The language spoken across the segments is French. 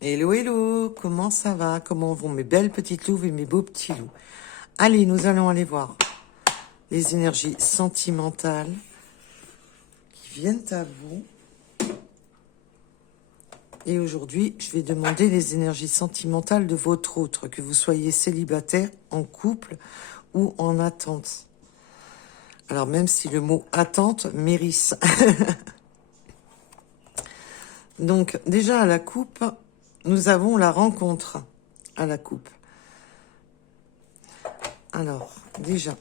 Hello, hello, comment ça va? Comment vont mes belles petites louves et mes beaux petits loups? Allez, nous allons aller voir les énergies sentimentales qui viennent à vous. Et aujourd'hui, je vais demander les énergies sentimentales de votre autre, que vous soyez célibataire, en couple ou en attente. Alors, même si le mot attente mérisse. Donc, déjà à la coupe, nous avons la rencontre à la coupe. Alors, déjà,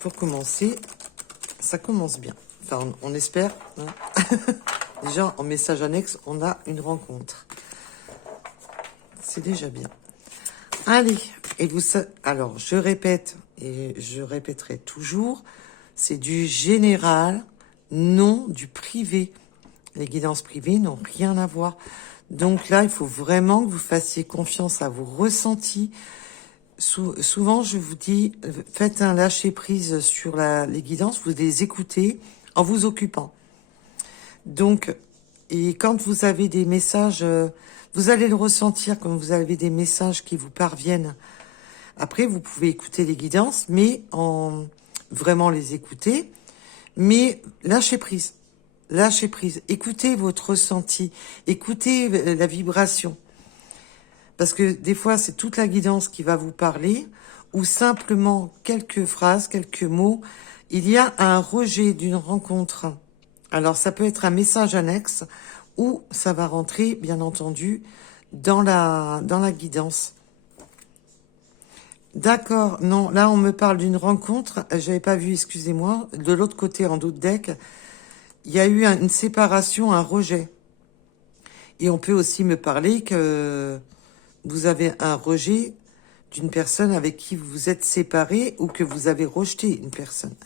pour commencer, ça commence bien. Enfin, on espère. Hein. Déjà, en message annexe, on a une rencontre. C'est déjà bien. Allez, et vous savez, alors, je répète, et je répéterai toujours, c'est du général, non du privé. Les guidances privées n'ont rien à voir. Donc là, il faut vraiment que vous fassiez confiance à vos ressentis. Souvent, je vous dis, faites un lâcher-prise sur les guidances, vous les écoutez en vous occupant. Donc, et quand vous avez des messages, vous allez le ressentir quand vous avez des messages qui vous parviennent. Après, vous pouvez écouter les guidances, mais en vraiment les écouter, mais lâchez prise. Lâchez prise. Écoutez votre ressenti. Écoutez la vibration. Parce que des fois, c'est toute la guidance qui va vous parler, ou simplement quelques phrases, quelques mots. Il y a un rejet d'une rencontre. Alors, ça peut être un message annexe, ou ça va rentrer, bien entendu, dans la guidance. D'accord, non, là, on me parle d'une rencontre. J'avais pas vu, excusez-moi. De l'autre côté, en d'autres decks, il y a eu une séparation, un rejet. Et on peut aussi me parler que vous avez un rejet d'une personne avec qui vous vous êtes séparé ou que vous avez rejeté une personne.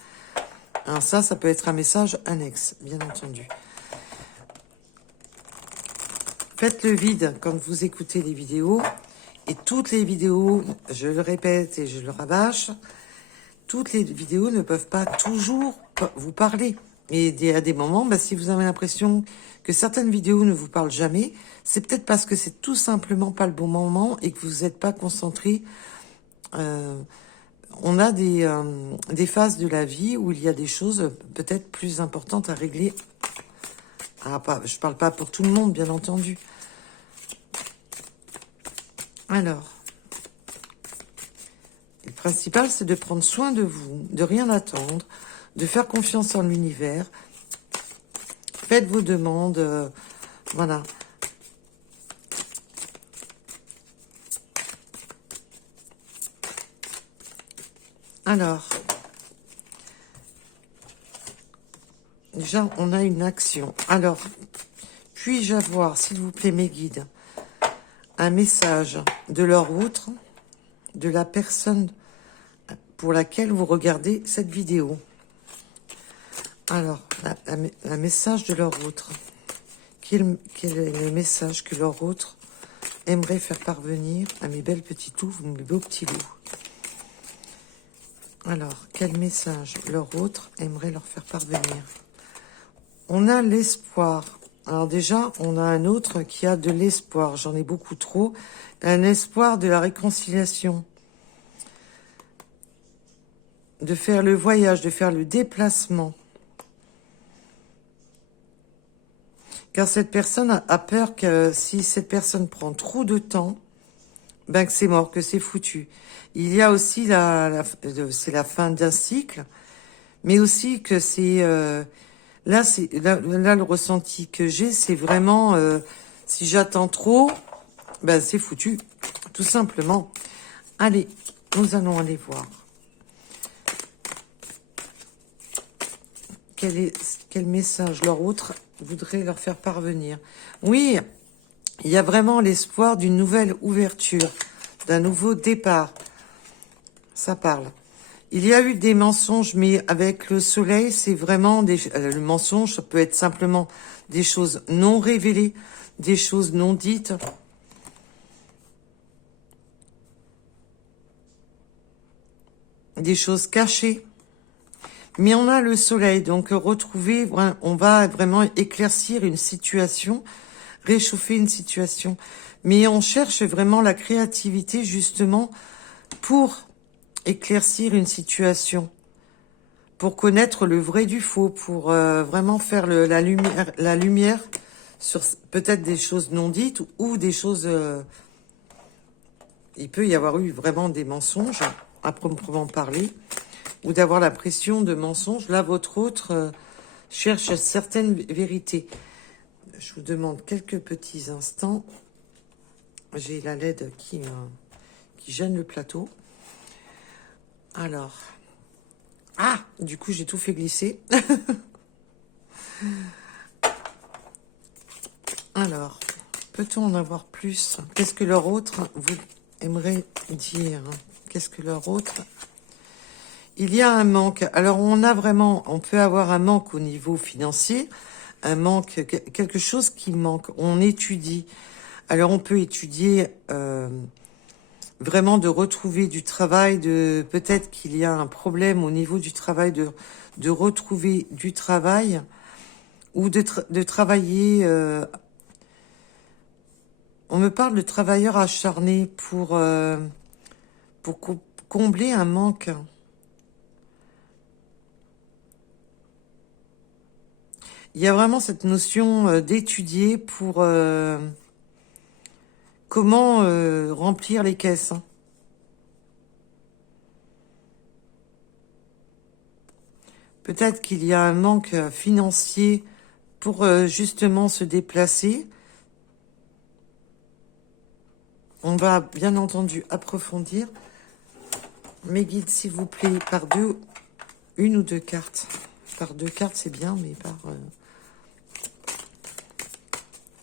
Alors ça peut être un message annexe, bien entendu. Faites le vide quand vous écoutez les vidéos. Et toutes les vidéos, je le répète et je le rabâche, toutes les vidéos ne peuvent pas toujours vous parler. Et à des moments, si vous avez l'impression que certaines vidéos ne vous parlent jamais, c'est peut-être parce que c'est tout simplement pas le bon moment et que vous n'êtes pas concentré. On a des phases de la vie où il y a des choses peut-être plus importantes à régler. Je parle pas pour tout le monde, bien entendu. Alors, le principal, c'est de prendre soin de vous, de rien attendre, de faire confiance en l'univers. Faites vos demandes, voilà. Alors, déjà, on a une action. Alors, puis-je avoir, s'il vous plaît, mes guides, un message de leur autre, de la personne pour laquelle vous regardez cette vidéo. Alors, un message de leur autre. Quel est le message que leur autre aimerait faire parvenir à mes belles petites louves, mes beaux petits loups? Alors, quel message leur autre aimerait leur faire parvenir? On a l'espoir. Alors déjà, on a un autre qui a de l'espoir. J'en ai beaucoup trop. Un espoir de la réconciliation. De faire le voyage, de faire le déplacement. Car cette personne a peur que si cette personne prend trop de temps, que c'est mort, que c'est foutu. Il y a aussi c'est la fin d'un cycle, mais aussi que c'est... là, le ressenti que j'ai, c'est vraiment... si j'attends trop, c'est foutu, tout simplement. Allez, nous allons aller voir. Quel message leur autre voudrait leur faire parvenir? Oui, il y a vraiment l'espoir d'une nouvelle ouverture, d'un nouveau départ. Ça parle. Il y a eu des mensonges, mais avec le soleil, c'est vraiment le mensonge, ça peut être simplement des choses non révélées, des choses non dites. Des choses cachées. Mais on a le soleil, donc retrouver, on va vraiment éclaircir une situation, réchauffer une situation. Mais on cherche vraiment la créativité, justement, pour éclaircir une situation, pour connaître le vrai du faux, pour vraiment faire la lumière sur peut-être des choses non dites ou des choses... il peut y avoir eu vraiment des mensonges, à proprement parler, ou d'avoir l'impression de mensonges. Là, votre autre cherche certaines vérités. Je vous demande quelques petits instants. J'ai la LED qui gêne le plateau. Alors. Ah, du coup, j'ai tout fait glisser. Alors, peut-on en avoir plus? Qu'est-ce que leur autre vous aimerait dire? Qu'est-ce que leur autre? Il y a un manque. Alors, on peut avoir un manque au niveau financier, un manque, quelque chose qui manque. On étudie. Alors, on peut étudier vraiment de retrouver du travail, peut-être qu'il y a un problème au niveau du travail, de retrouver du travail ou de travailler. On me parle de travailleurs acharnés pour combler un manque. Il y a vraiment cette notion d'étudier pour comment remplir les caisses. Peut-être qu'il y a un manque financier pour justement se déplacer. On va bien entendu approfondir. Mes guides, s'il vous plaît, par une ou deux cartes. Par deux cartes, c'est bien, mais par...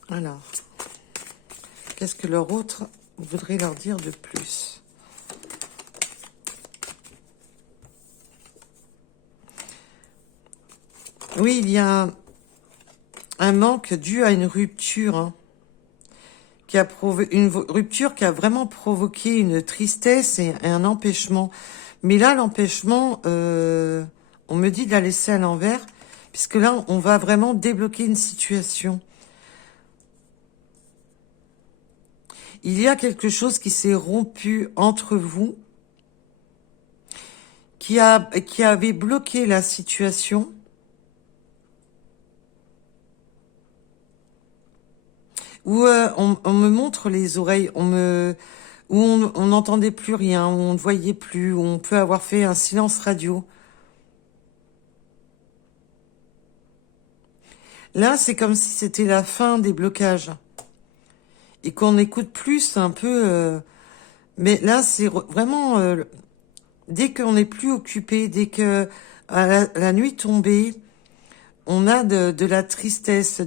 Alors, qu'est-ce que leur autre voudrait leur dire de plus? Oui, il y a un manque dû à une rupture, hein, une rupture qui a vraiment provoqué une tristesse et un empêchement. Mais là, l'empêchement, on me dit de la laisser à l'envers, puisque là, on va vraiment débloquer une situation. Il y a quelque chose qui s'est rompu entre vous, qui avait bloqué la situation. Où on me montre les oreilles, où on n'entendait plus rien, où on ne voyait plus, où on peut avoir fait un silence radio. Là, c'est comme si c'était la fin des blocages. Et qu'on écoute plus un peu... mais là, c'est vraiment... dès qu'on n'est plus occupé, dès que à la nuit tombée, on a de la tristesse,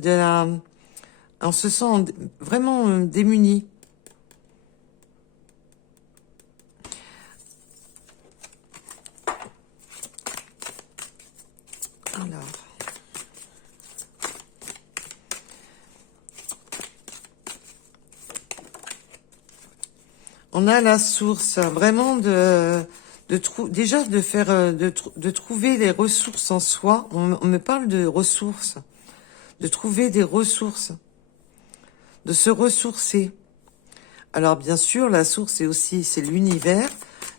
on se sent vraiment démuni. Alors... On a la source, vraiment déjà de faire, de trouver les ressources en soi. On me parle de ressources, de trouver des ressources, de se ressourcer. Alors bien sûr, la source c'est l'univers,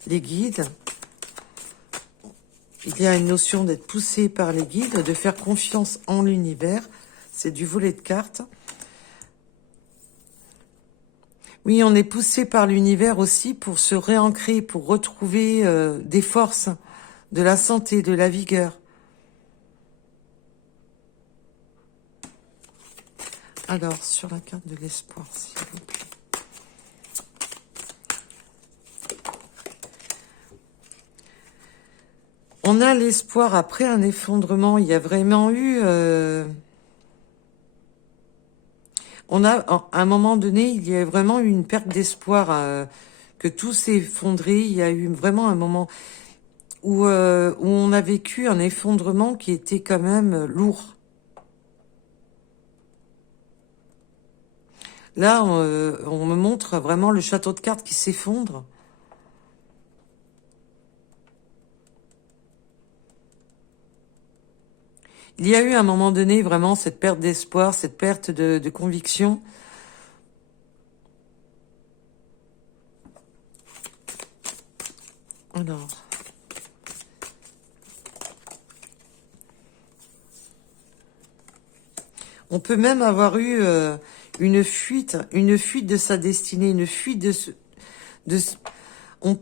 les guides. Il y a une notion d'être poussé par les guides, de faire confiance en l'univers. C'est du volet de cartes. Oui, on est poussé par l'univers aussi pour se réancrer, pour retrouver des forces, de la santé, de la vigueur. Alors, sur la carte de l'espoir, s'il vous plaît. On a l'espoir après un effondrement. Il y a vraiment eu... On a, à un moment donné, il y a vraiment eu une perte d'espoir, que tout s'est effondré. Il y a eu vraiment un moment où on a vécu un effondrement qui était quand même lourd. Là, on me montre vraiment le château de cartes qui s'effondre. Il y a eu à un moment donné vraiment cette perte d'espoir, cette perte de conviction. Alors, on peut même avoir eu une fuite de sa destinée, une fuite on,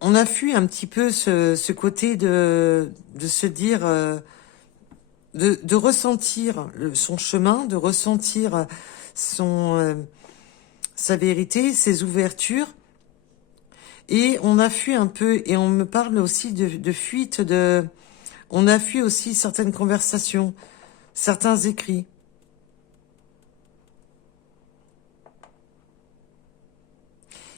on a fui un petit peu ce côté de se dire, de ressentir son chemin, de ressentir sa vérité, ses ouvertures. Et on a fui un peu, et on me parle aussi de fuite, on a fui aussi certaines conversations, certains écrits.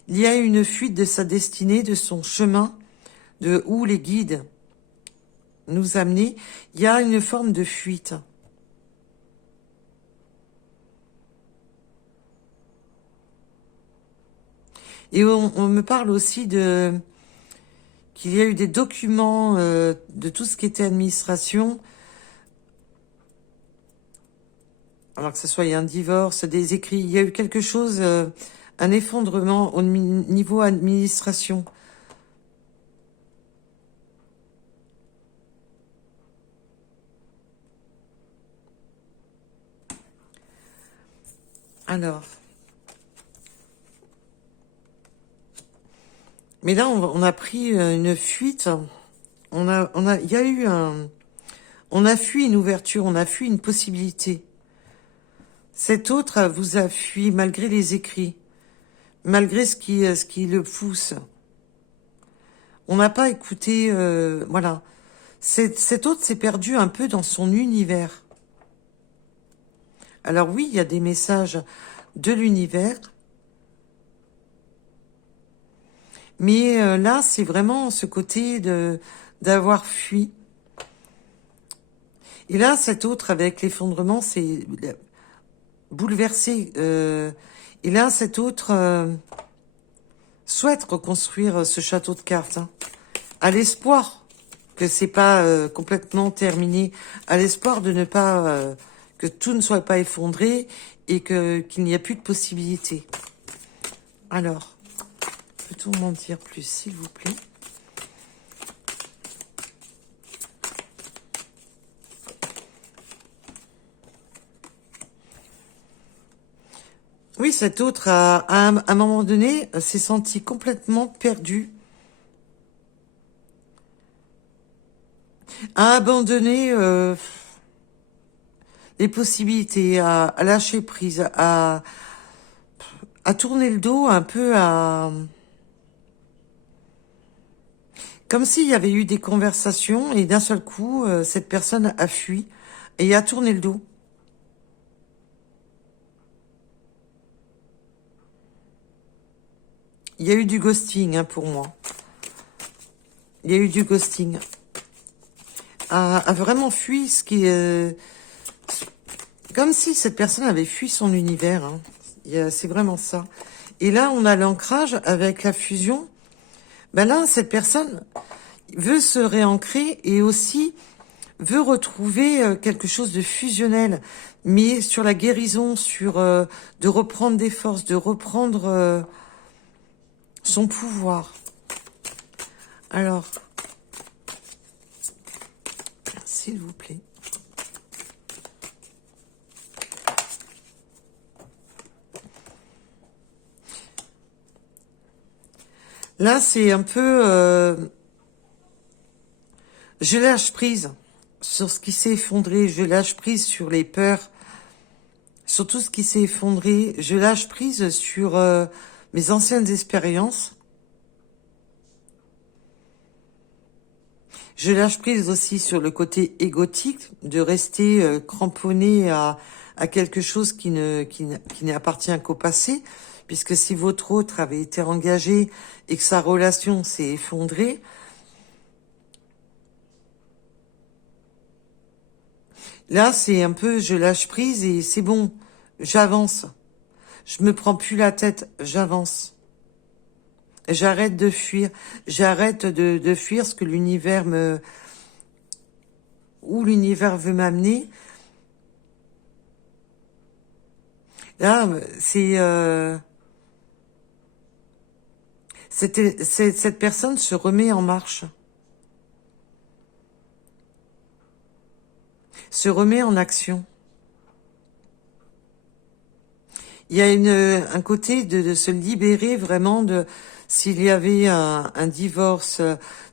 Il y a une fuite de sa destinée, de son chemin, de où les guides nous amener. Il y a une forme de fuite. Et on me parle aussi qu'il y a eu des documents de tout ce qui était administration. Alors que ce soit un divorce, des écrits, il y a eu quelque chose, un effondrement au niveau administration. Alors, mais là on a pris une fuite. Il y a eu on a fui une ouverture, on a fui une possibilité. Cet autre vous a fui malgré les écrits, malgré ce qui le pousse. On n'a pas écouté, voilà. Cet autre s'est perdu un peu dans son univers. Alors oui, il y a des messages de l'univers, mais là, c'est vraiment ce côté d'avoir fui. Et là, cet autre, avec l'effondrement, c'est bouleversé. Et là, cet autre souhaite reconstruire ce château de cartes, hein, à l'espoir que c'est pas complètement terminé, à l'espoir de ne pas que tout ne soit pas effondré et qu'il n'y a plus de possibilité. Alors, peut-on m'en dire plus, s'il vous plaît? Oui, cet autre, à un moment donné, s'est senti complètement perdu, a abandonné les possibilités, à lâcher prise, à tourner le dos un peu comme s'il y avait eu des conversations et d'un seul coup, cette personne a fui et a tourné le dos. Il y a eu du ghosting, hein, pour moi. Il y a eu du ghosting. A vraiment fui ce qui est... comme si cette personne avait fui son univers. Hein. C'est vraiment ça. Et là, on a l'ancrage avec la fusion. Ben là, cette personne veut se réancrer et aussi veut retrouver quelque chose de fusionnel, mais sur la guérison, sur de reprendre des forces, de reprendre son pouvoir. Alors, s'il vous plaît. Là, c'est un peu... je lâche prise sur ce qui s'est effondré. Je lâche prise sur les peurs, sur tout ce qui s'est effondré. Je lâche prise sur mes anciennes expériences. Je lâche prise aussi sur le côté égotique, de rester cramponné à quelque chose qui n'appartient qu'au passé, puisque si votre autre avait été engagé et que sa relation s'est effondrée, là c'est un peu je lâche prise et c'est bon, j'avance. Je me prends plus la tête, j'avance. J'arrête de fuir, j'arrête de fuir ce que l'univers où l'univers veut m'amener. Là, c'est Cette personne se remet en marche, se remet en action. Il y a un côté de se libérer vraiment de s'il y avait un divorce,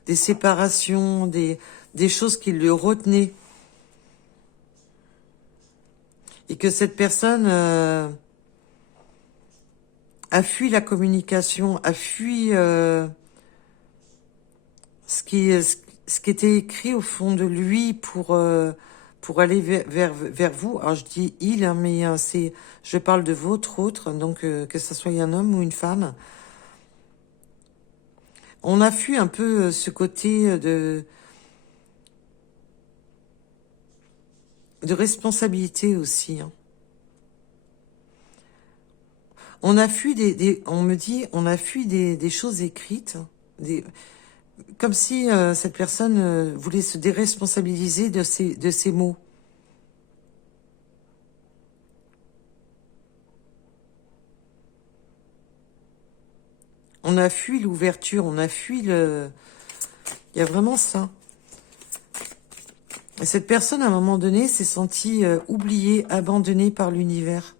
des séparations, des choses qui le retenaient. Et que cette personne a fui la communication, a fui ce qui était écrit au fond de lui pour aller vers vous. Alors je dis il, hein, mais je parle de votre autre, donc que ce soit un homme ou une femme. On a fui un peu ce côté de responsabilité aussi. Hein. On a fui on me dit, on a fui des choses écrites, comme si cette personne voulait se déresponsabiliser de ses mots. On a fui l'ouverture, on a fui le... Il y a vraiment ça. Et cette personne, à un moment donné, s'est sentie oubliée, abandonnée par l'univers.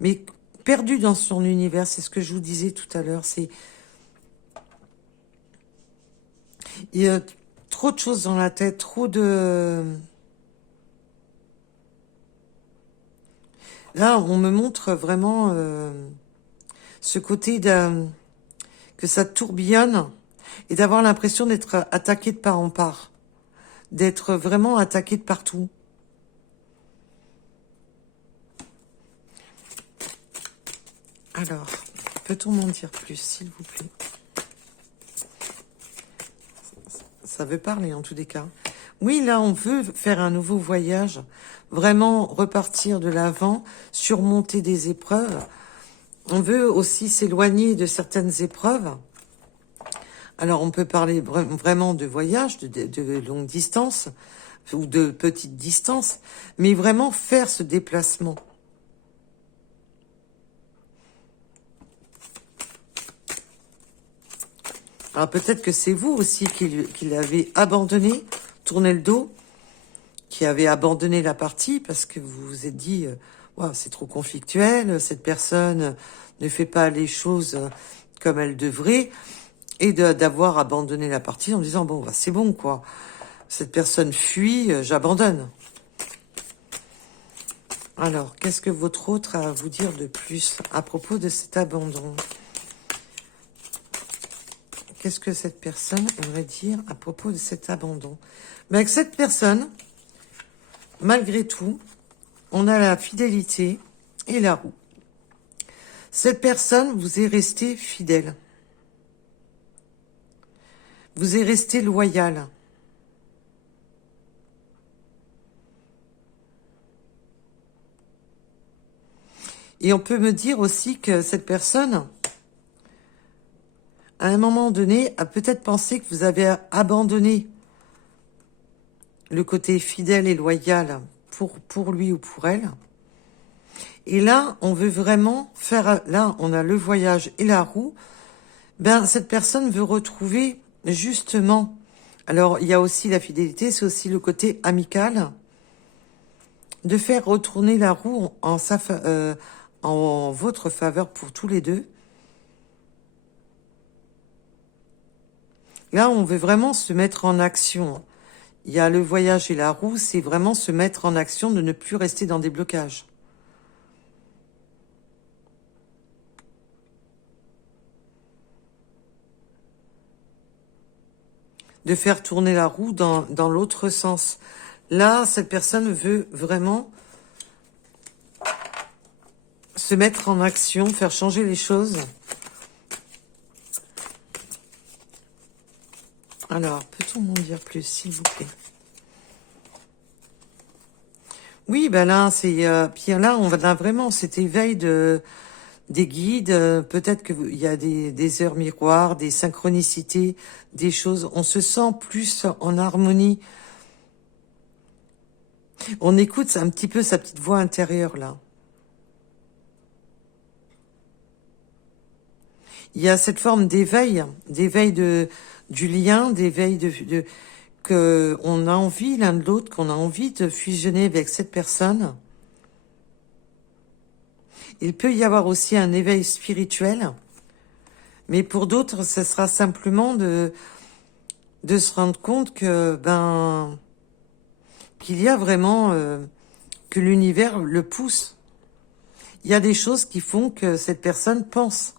Mais perdue dans son univers, c'est ce que je vous disais tout à l'heure. Il y a trop de choses dans la tête, trop de... Là, on me montre vraiment ce côté que ça tourbillonne et d'avoir l'impression d'être attaqué de part en part, d'être vraiment attaqué de partout. Alors, peut-on m'en dire plus, s'il vous plaît? Ça veut parler en tous les cas. Oui, là, on veut faire un nouveau voyage, vraiment repartir de l'avant, surmonter des épreuves. On veut aussi s'éloigner de certaines épreuves. Alors, on peut parler vraiment de voyage, de longue distance, ou de petite distance, mais vraiment faire ce déplacement. Alors, peut-être que c'est vous aussi qui l'avez abandonné, tourné le dos, qui avez abandonné la partie parce que vous vous êtes dit wow, c'est trop conflictuel, cette personne ne fait pas les choses comme elle devrait, et d'avoir abandonné la partie en disant bon bah, c'est bon quoi, cette personne fuit, j'abandonne. Alors, qu'est-ce que votre autre a à vous dire de plus à propos de cet abandon? Qu'est-ce que cette personne aimerait dire à propos de cet abandon? Mais avec cette personne, malgré tout, on a la fidélité et la roue. Cette personne vous est restée fidèle. Vous est resté loyal. Et on peut me dire aussi que cette personne, à un moment donné, a peut-être pensé que vous avez abandonné le côté fidèle et loyal pour lui ou pour elle. Et là, on veut vraiment faire... Là, on a le voyage et la roue. Ben, cette personne veut retrouver justement... Alors, il y a aussi la fidélité, c'est aussi le côté amical. De faire retourner la roue en votre faveur pour tous les deux. Là, on veut vraiment se mettre en action. Il y a le voyage et la roue, c'est vraiment se mettre en action, de ne plus rester dans des blocages. De faire tourner la roue dans l'autre sens. Là, cette personne veut vraiment se mettre en action, faire changer les choses. Alors, peut-on m'en dire plus, s'il vous plaît? Oui, ben là, c'est puis là, on a vraiment cet éveil des guides. Peut-être qu'il y a des heures miroirs, des synchronicités, des choses. On se sent plus en harmonie. On écoute un petit peu sa petite voix intérieure, là. Il y a cette forme d'éveil, du lien, d'éveil que on a envie l'un de l'autre, qu'on a envie de fusionner avec cette personne. Il peut y avoir aussi un éveil spirituel, mais pour d'autres, ce sera simplement de se rendre compte que qu'il y a vraiment que l'univers le pousse. Il y a des choses qui font que cette personne pense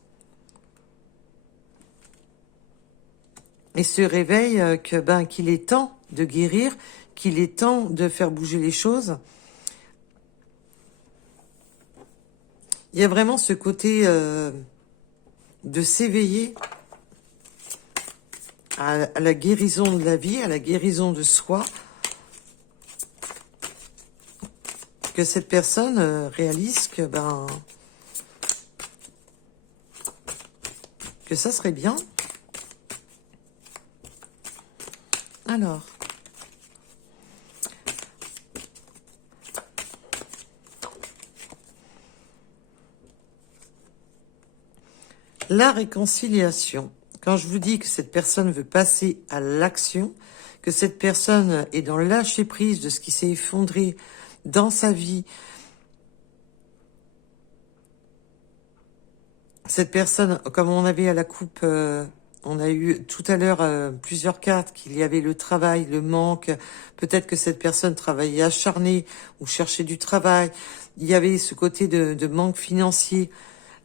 et se réveille que qu'il est temps de guérir, qu'il est temps de faire bouger les choses. Il y a vraiment ce côté de s'éveiller à la guérison de la vie, à la guérison de soi, que cette personne réalise que ça serait bien. Alors, la réconciliation. Quand je vous dis que cette personne veut passer à l'action, que cette personne est dans le lâcher-prise de ce qui s'est effondré dans sa vie, cette personne, comme on avait à la coupe, on a eu tout à l'heure plusieurs cartes, qu'il y avait le travail, le manque, peut-être que cette personne travaillait acharnée ou cherchait du travail, il y avait ce côté de manque financier.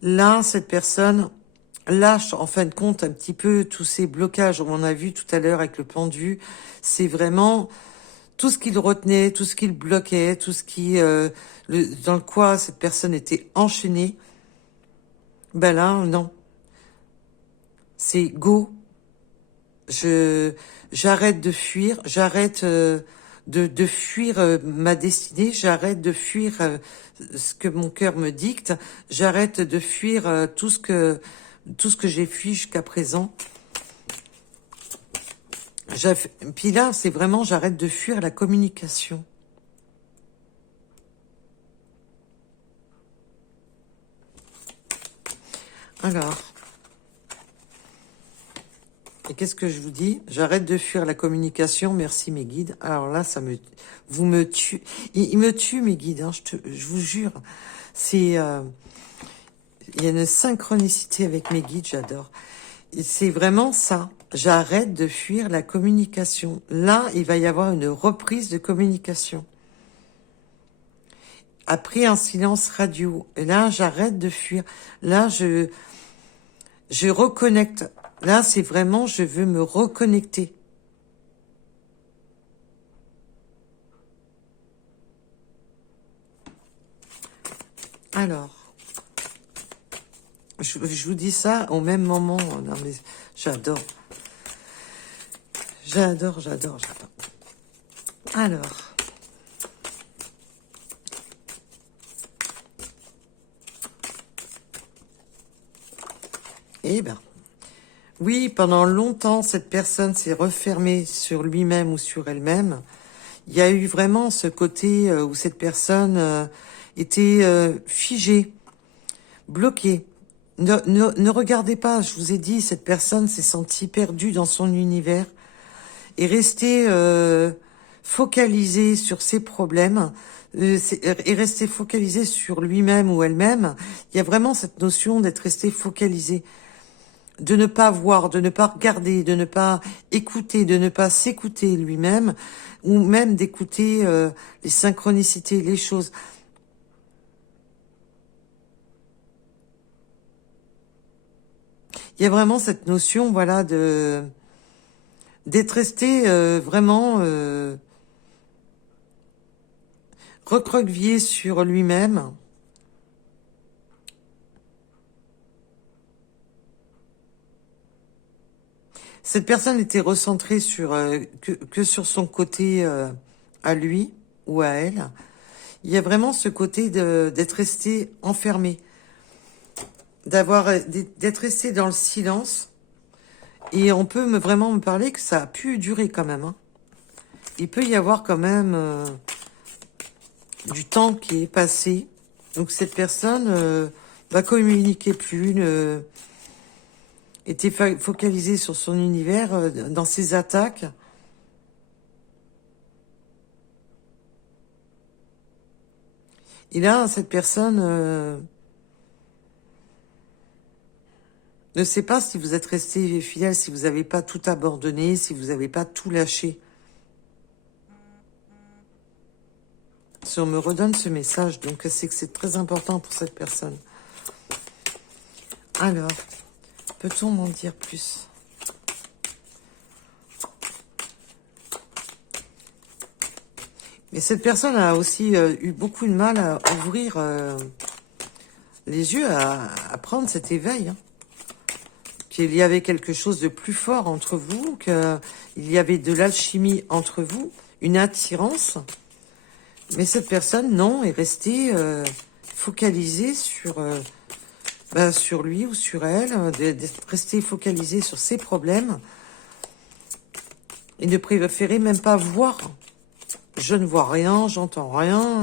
Là, cette personne lâche en fin de compte un petit peu tous ces blocages. On a vu tout à l'heure avec le pendu, c'est vraiment tout ce qui le retenait, tout ce qui le bloquait, tout ce qui dans le quoi cette personne était enchaînée. Ben là, non. C'est go. J'arrête de fuir, j'arrête de fuir ma destinée, j'arrête de fuir ce que mon cœur me dicte, j'arrête de fuir tout ce que j'ai fui jusqu'à présent. Puis là, c'est vraiment, j'arrête de fuir la communication. Alors, et qu'est-ce que je vous dis? J'arrête de fuir la communication, merci mes guides. Alors là, vous me tuez. Ils me tuent mes guides, hein, je vous jure. C'est, il y a une synchronicité avec mes guides, j'adore. C'est vraiment ça. J'arrête de fuir la communication. Là, il va y avoir une reprise de communication. Après un silence radio, là, j'arrête de fuir. Là, je reconnecte. Là, c'est vraiment, je veux me reconnecter. Alors, je vous dis ça au même moment. Non, mais j'adore. J'adore. Alors. Eh ben, oui, pendant longtemps, cette personne s'est refermée sur lui-même ou sur elle-même. Il y a eu vraiment ce côté où cette personne était figée, bloquée. Ne regardez pas, je vous ai dit, cette personne s'est sentie perdue dans son univers et restée focalisée sur ses problèmes et restée focalisée sur lui-même ou elle-même. Il y a vraiment cette notion d'être resté focalisé, de ne pas voir, de ne pas regarder, de ne pas écouter, de ne pas s'écouter lui-même, ou même d'écouter les synchronicités, les choses. Il y a vraiment cette notion, voilà, d'être resté vraiment recroquevillé sur lui-même. Cette personne était recentrée sur que sur son côté à lui ou à elle. Il y a vraiment ce côté d'être resté enfermé, d'être resté dans le silence. Et on peut vraiment me parler que ça a pu durer quand même. Hein. Il peut y avoir quand même du temps qui est passé. Donc cette personne va communiquer plus, était focalisé sur son univers, dans ses attaques. Et là, cette personne ne sait pas si vous êtes resté fidèle, si vous n'avez pas tout abandonné, si vous n'avez pas tout lâché. Si on me redonne ce message, donc c'est que c'est très important pour cette personne. Alors, peut-on m'en dire plus? Mais cette personne a aussi eu beaucoup de mal à ouvrir les yeux, à prendre cet éveil. Hein. Qu'il y avait quelque chose de plus fort entre vous, qu'il y avait de l'alchimie entre vous, une attirance. Mais cette personne, non, est restée focalisée sur lui ou sur elle, d'être restée focalisée sur ses problèmes et ne préférer même pas voir. Je ne vois rien, j'entends rien.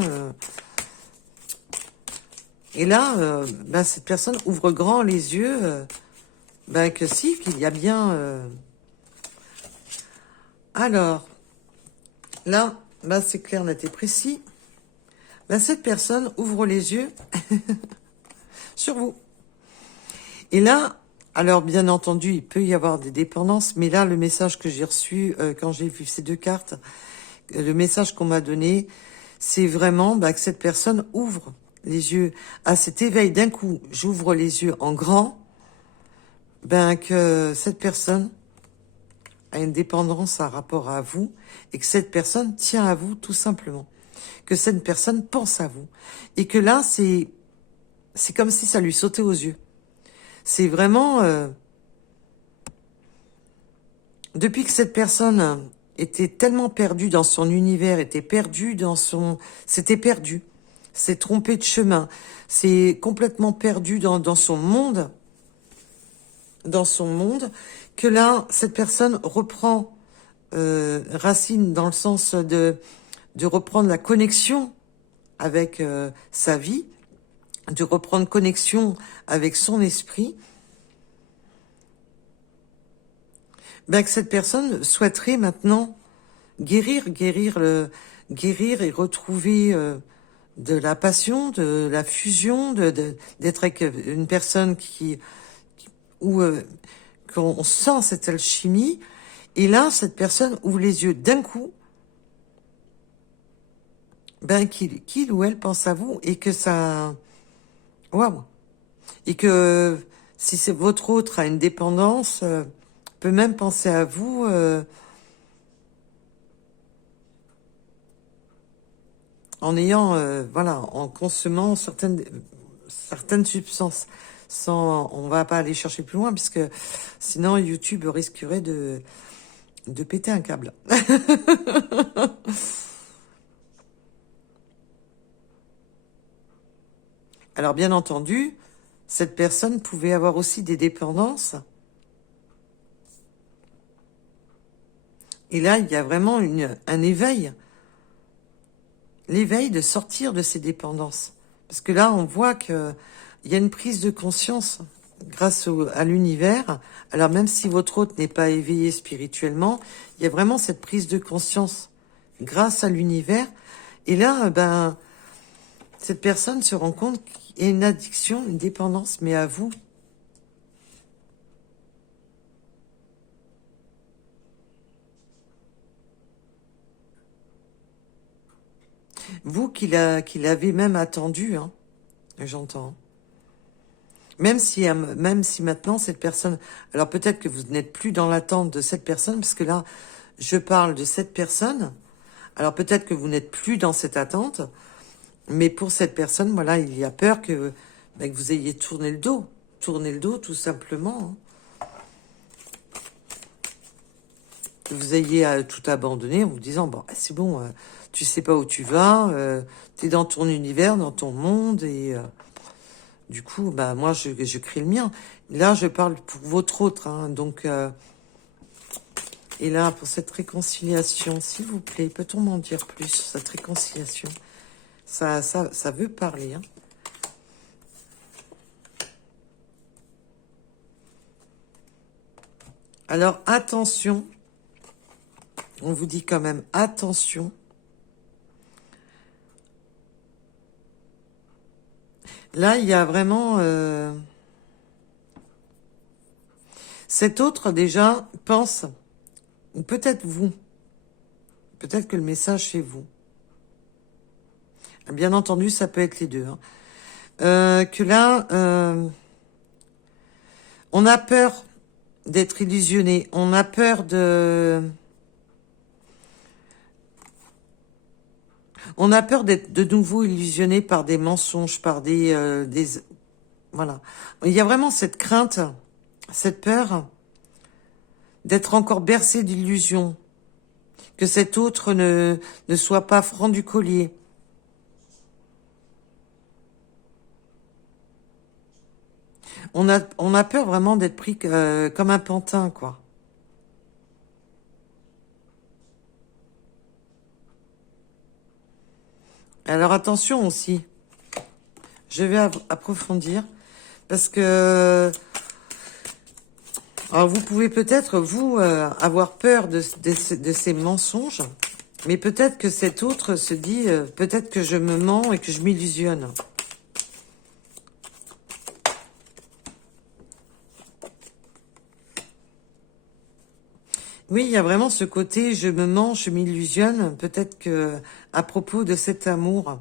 Et là, cette personne ouvre grand les yeux, que si, qu'il y a bien... Alors, là, c'est clair, net et précis. Cette personne ouvre les yeux sur vous. Et là, alors bien entendu, il peut y avoir des dépendances, mais là, le message que j'ai reçu quand j'ai vu ces deux cartes, le message qu'on m'a donné, c'est vraiment que cette personne ouvre les yeux à cet éveil. D'un coup, j'ouvre les yeux en grand, que cette personne a une dépendance à rapport à vous et que cette personne tient à vous tout simplement. Que cette personne pense à vous. Et que là, c'est comme si ça lui sautait aux yeux. C'est vraiment... depuis que cette personne était tellement perdue dans son univers, était perdue dans son... C'était perdu. C'est trompé de chemin. C'est complètement perdu dans son monde. Dans son monde. Que là, cette personne reprend racine dans le sens de reprendre la connexion avec sa vie, de reprendre connexion avec son esprit, que cette personne souhaiterait maintenant guérir et retrouver de la passion, de la fusion, d'être avec une personne où qu'on sent cette alchimie. Et là, cette personne ouvre les yeux d'un coup, qu'il ou elle pense à vous et que ça... Waouh! Et que si c'est votre autre a une dépendance, peut même penser à vous en ayant, en consommant certaines substances. On va pas aller chercher plus loin puisque sinon YouTube risquerait de péter un câble. Alors bien entendu, cette personne pouvait avoir aussi des dépendances. Et là, il y a vraiment un éveil. L'éveil de sortir de ces dépendances. Parce que là, on voit qu'il y a une prise de conscience grâce à l'univers. Alors même si votre hôte n'est pas éveillé spirituellement, il y a vraiment cette prise de conscience grâce à l'univers. Et là, cette personne se rend compte qu'il y a une addiction, une dépendance, mais à vous. Vous qui l'avez même attendu, hein, j'entends. Même si maintenant cette personne... Alors peut-être que vous n'êtes plus dans l'attente de cette personne, parce que là, je parle de cette personne. Alors peut-être que vous n'êtes plus dans cette attente, mais pour cette personne, voilà, il y a peur que vous ayez tourné le dos. Tourner le dos, tout simplement. Hein. Que vous ayez tout abandonné en vous disant, bon, c'est bon, tu sais pas où tu vas, tu es dans ton univers, dans ton monde, et... du coup, moi, je crée le mien. Là, je parle pour votre autre. Hein, donc, et là, pour cette réconciliation, s'il vous plaît, peut-on m'en dire plus, cette réconciliation? Ça veut parler. Hein. Alors, attention. On vous dit quand même, attention. Là, il y a vraiment... cet autre, déjà, pense, ou peut-être vous, peut-être que le message, c'est vous. Bien entendu, ça peut être les deux. Hein. Que là, on a peur d'être illusionné. On a peur de... On a peur d'être de nouveau illusionné par des mensonges, par des... Voilà. Il y a vraiment cette crainte, cette peur d'être encore bercé d'illusions. Que cet autre ne soit pas franc du collier. On a peur vraiment d'être pris comme un pantin, quoi. Alors attention aussi, je vais approfondir, parce que alors vous pouvez peut-être, vous, avoir peur de ces mensonges, mais peut-être que cet autre se dit, peut-être que je me mens et que je m'illusionne. Oui, il y a vraiment ce côté, je me mens, je m'illusionne, peut-être que à propos de cet amour.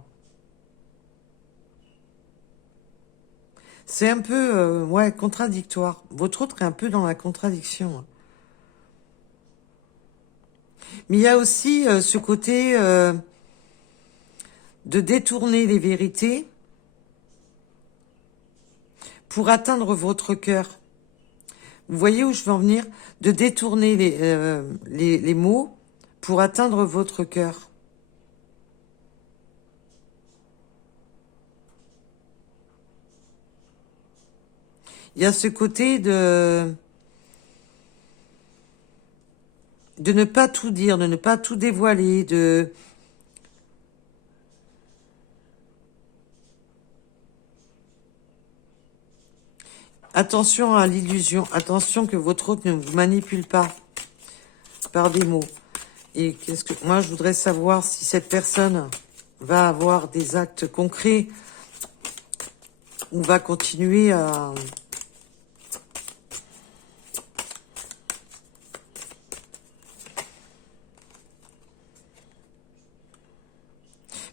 C'est un peu, ouais, contradictoire. Votre autre est un peu dans la contradiction. Mais il y a aussi ce côté de détourner les vérités pour atteindre votre cœur. Vous voyez où je veux en venir? De détourner les mots pour atteindre votre cœur. Il y a ce côté de ne pas tout dire, de ne pas tout dévoiler, de... Attention à l'illusion, attention que votre autre ne vous manipule pas par des mots. Et qu'est-ce que moi je voudrais savoir si cette personne va avoir des actes concrets ou va continuer à...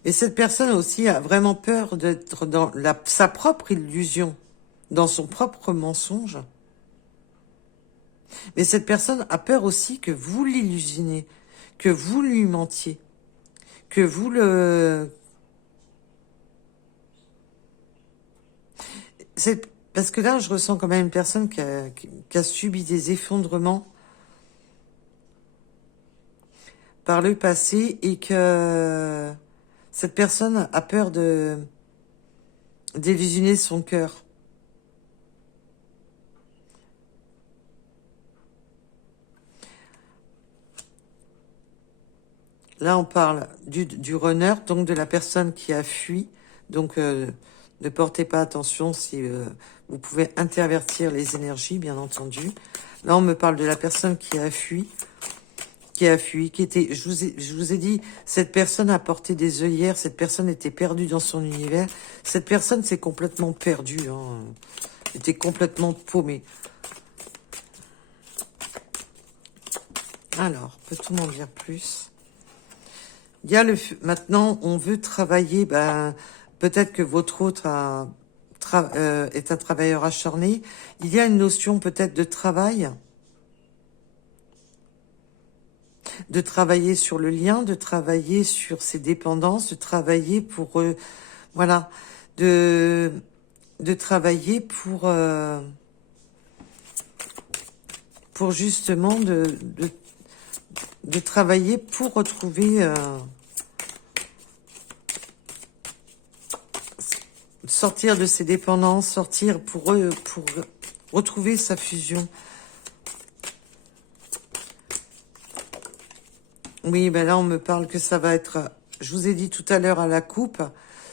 Et cette personne aussi a vraiment peur d'être dans sa propre illusion, dans son propre mensonge. Mais cette personne a peur aussi que vous l'illusionnez, que vous lui mentiez, que vous le... Parce que là, je ressens quand même une personne qui a subi des effondrements par le passé et que cette personne a peur d'illusionner son cœur. Là, on parle du runner, donc de la personne qui a fui. Donc, ne portez pas attention si vous pouvez intervertir les énergies, bien entendu. Là, on me parle de la personne qui a fui, qui était... Je vous ai dit, cette personne a porté des œillères, cette personne était perdue dans son univers. Cette personne s'est complètement perdue, hein, était complètement paumée. Alors, peut-on m'en dire plus ? Il y a maintenant, on veut travailler, peut-être que votre autre est un travailleur acharné. Il y a une notion peut-être de travail, de travailler sur le lien, de travailler sur ses dépendances, de travailler pour, voilà, de travailler pour justement de travailler pour retrouver... sortir de ses dépendances, sortir pour retrouver sa fusion. Oui, ben là, on me parle que ça va être... Je vous ai dit tout à l'heure à la coupe,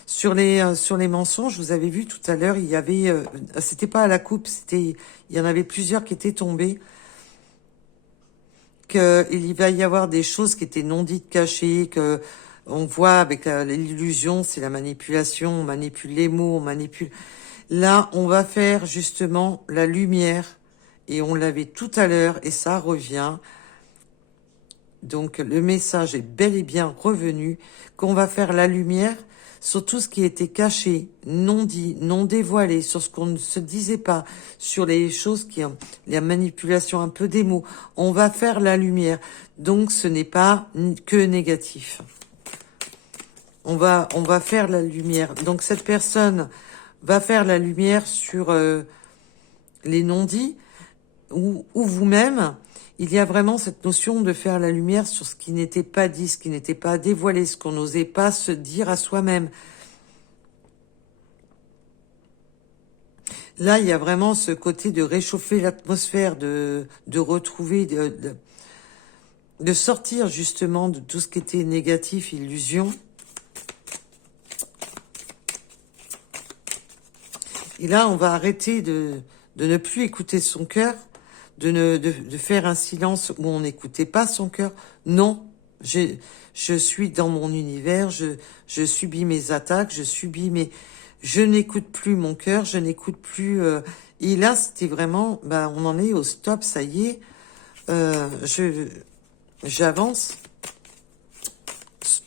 sur les mensonges, vous avez vu tout à l'heure, il y avait... c'était pas à la coupe, il y en avait plusieurs qui étaient tombés. qu'il va y avoir des choses qui étaient non dites, cachées, que on voit avec l'illusion, c'est la manipulation, on manipule les mots, on manipule... Là, on va faire justement la lumière, et on l'avait tout à l'heure, et ça revient. Donc, le message est bel et bien revenu, qu'on va faire la lumière sur tout ce qui était caché, non dit, non dévoilé, sur ce qu'on ne se disait pas, sur les choses qui ont la manipulation un peu des mots. On va faire la lumière. Donc, ce n'est pas que négatif. On va faire la lumière. Donc, cette personne va faire la lumière sur les non-dits, ou vous-même. Il y a vraiment cette notion de faire la lumière sur ce qui n'était pas dit, ce qui n'était pas dévoilé, ce qu'on n'osait pas se dire à soi-même. Là, il y a vraiment ce côté de réchauffer l'atmosphère, de retrouver, de sortir justement de tout ce qui était négatif, illusion. Et là, on va arrêter de ne plus écouter son cœur, de faire un silence où on n'écoutait pas son cœur. Non, je suis dans mon univers, je subis mes attaques, je n'écoute plus mon cœur, je n'écoute plus... et là, c'était vraiment... on en est au stop, ça y est. J'avance.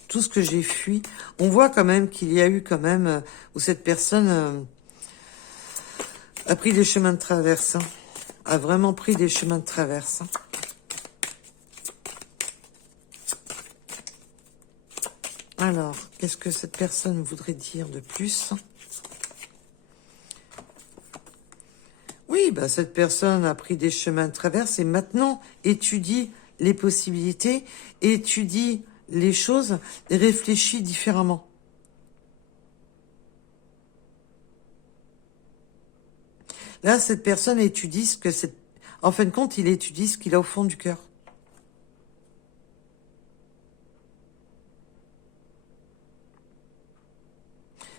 Tout ce que j'ai fui. On voit quand même qu'il y a eu quand même... où cette personne a pris des chemins de traverse. A vraiment pris des chemins de traverse. Alors, qu'est-ce que cette personne voudrait dire de plus? Oui, cette personne a pris des chemins de traverse et maintenant étudie les possibilités, étudie les choses et réfléchit différemment. Là, cette personne étudie ce que c'est... En fin de compte, il étudie ce qu'il a au fond du cœur.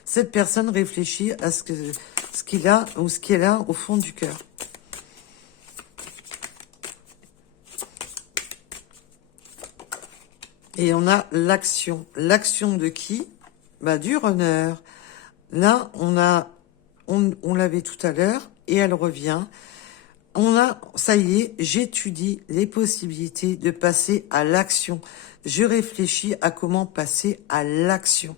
Cette personne réfléchit à ce qu'il a ou ce qu'elle a au fond du cœur. Et on a l'action. L'action de qui? Du runner. Là, on l'avait tout à l'heure et elle revient. Ça y est, j'étudie les possibilités de passer à l'action. Je réfléchis à comment passer à l'action.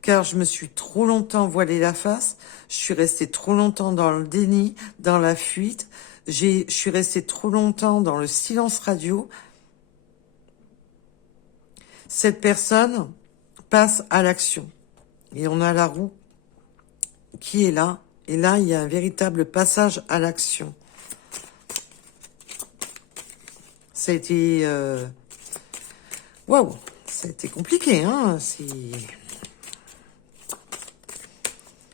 Car je me suis trop longtemps voilé la face, je suis restée trop longtemps dans le déni, dans la fuite, je suis restée trop longtemps dans le silence radio. Cette personne passe à l'action. Et on a la roue qui est là. Et là, il y a un véritable passage à l'action. Ça a été... Waouh, ça a été compliqué, hein.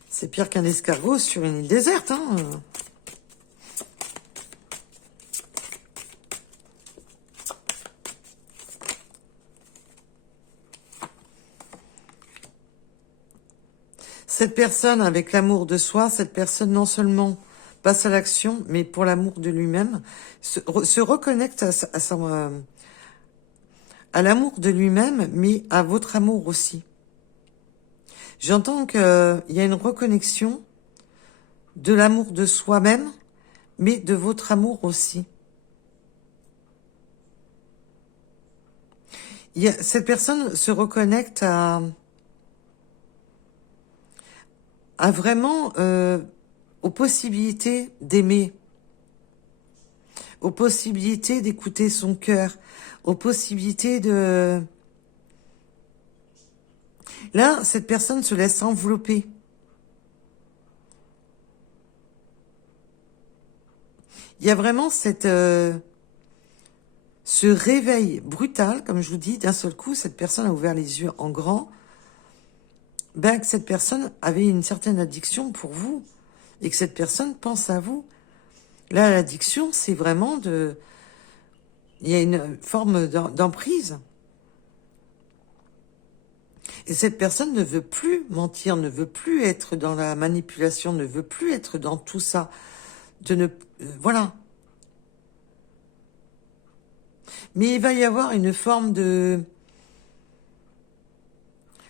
C'est pire qu'un escargot sur une île déserte, hein. Cette personne, avec l'amour de soi, cette personne non seulement passe à l'action, mais pour l'amour de lui-même, se reconnecte à l'amour de lui-même, mais à votre amour aussi. J'entends qu'il y a une reconnexion de l'amour de soi-même, mais de votre amour aussi. Cette personne se reconnecte à vraiment aux possibilités d'aimer, aux possibilités d'écouter son cœur, aux possibilités de... Là, cette personne se laisse envelopper. Il y a vraiment ce réveil brutal, comme je vous dis, d'un seul coup, cette personne a ouvert les yeux en grand, que cette personne avait une certaine addiction pour vous, et que cette personne pense à vous. Là, l'addiction, c'est vraiment il y a une forme d'emprise. Et cette personne ne veut plus mentir, ne veut plus être dans la manipulation, ne veut plus être dans tout ça. Voilà. Mais il va y avoir une forme de...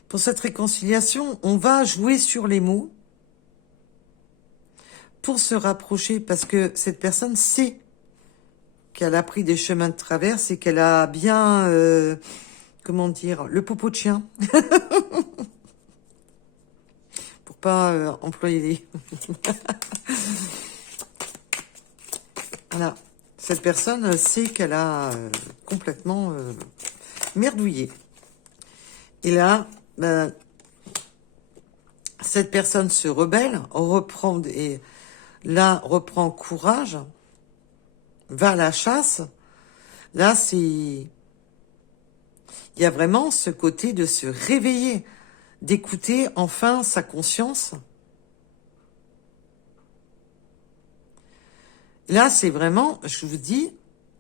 Pour cette réconciliation, on va jouer sur les mots pour se rapprocher, parce que cette personne sait qu'elle a pris des chemins de traverse et qu'elle a bien, comment dire, le popo de chien, pour pas employer les... Voilà, cette personne sait qu'elle a complètement merdouillé. Et là, ben, cette personne se rebelle, reprend et là reprend courage, va à la chasse. Là, c'est, il y a vraiment ce côté de se réveiller, d'écouter enfin sa conscience. Là, c'est vraiment, je vous dis,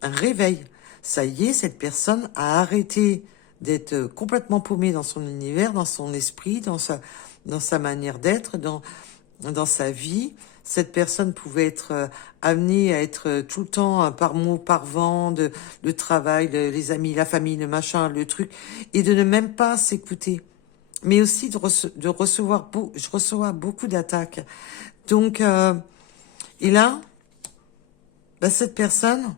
un réveil. Ça y est, cette personne a arrêté d'être complètement paumée dans son univers, dans son esprit, dans sa manière d'être, dans sa vie. Cette personne pouvait être amenée à être tout le temps par mot, par vent, le travail, les amis, la famille, le machin, le truc, et de ne même pas s'écouter. Mais aussi de recevoir, je reçois beaucoup d'attaques. Donc, et là, bah, cette personne,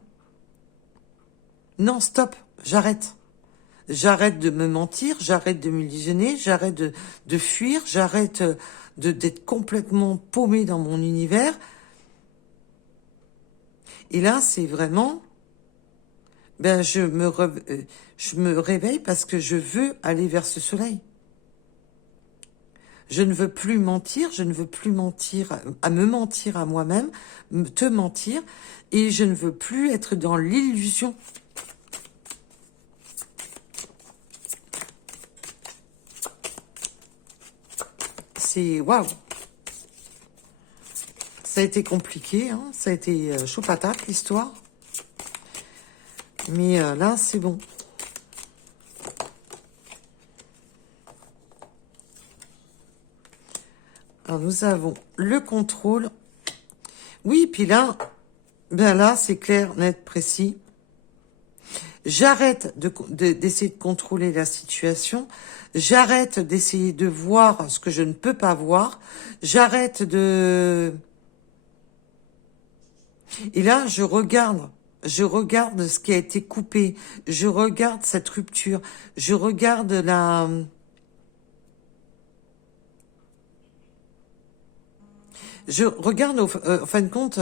non, stop, j'arrête. J'arrête de me mentir, j'arrête de m'illusionner, j'arrête de fuir, j'arrête d'être complètement paumé dans mon univers. Et là, c'est vraiment, ben, je me réveille parce que je veux aller vers ce soleil. Je ne veux plus mentir, je ne veux plus mentir, à me mentir à moi-même, te mentir, et je ne veux plus être dans l'illusion. C'est waouh. Ça a été compliqué, hein, ça a été chaud patate l'histoire. Mais là, c'est bon. Alors, nous avons le contrôle. Oui, puis là, ben là, c'est clair, net, précis. J'arrête d'essayer de contrôler la situation. J'arrête d'essayer de voir ce que je ne peux pas voir. J'arrête de... Et là, je regarde ce qui a été coupé. Je regarde cette rupture. Je regarde la... Je regarde, en fin de compte,